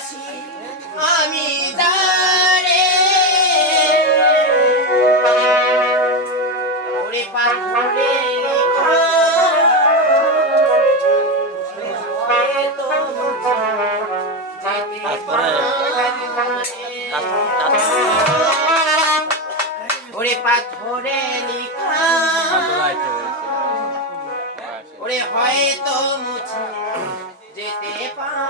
আছি আমি দাঁড়ে ওরে পাথরে। ওরে পাথরে লেখা। ওরে হয়তো মুছে যেতে পারে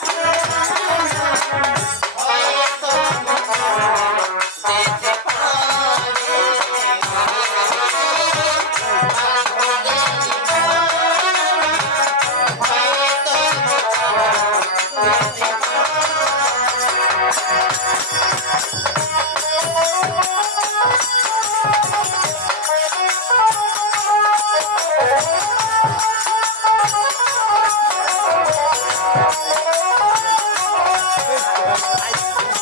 Thank you.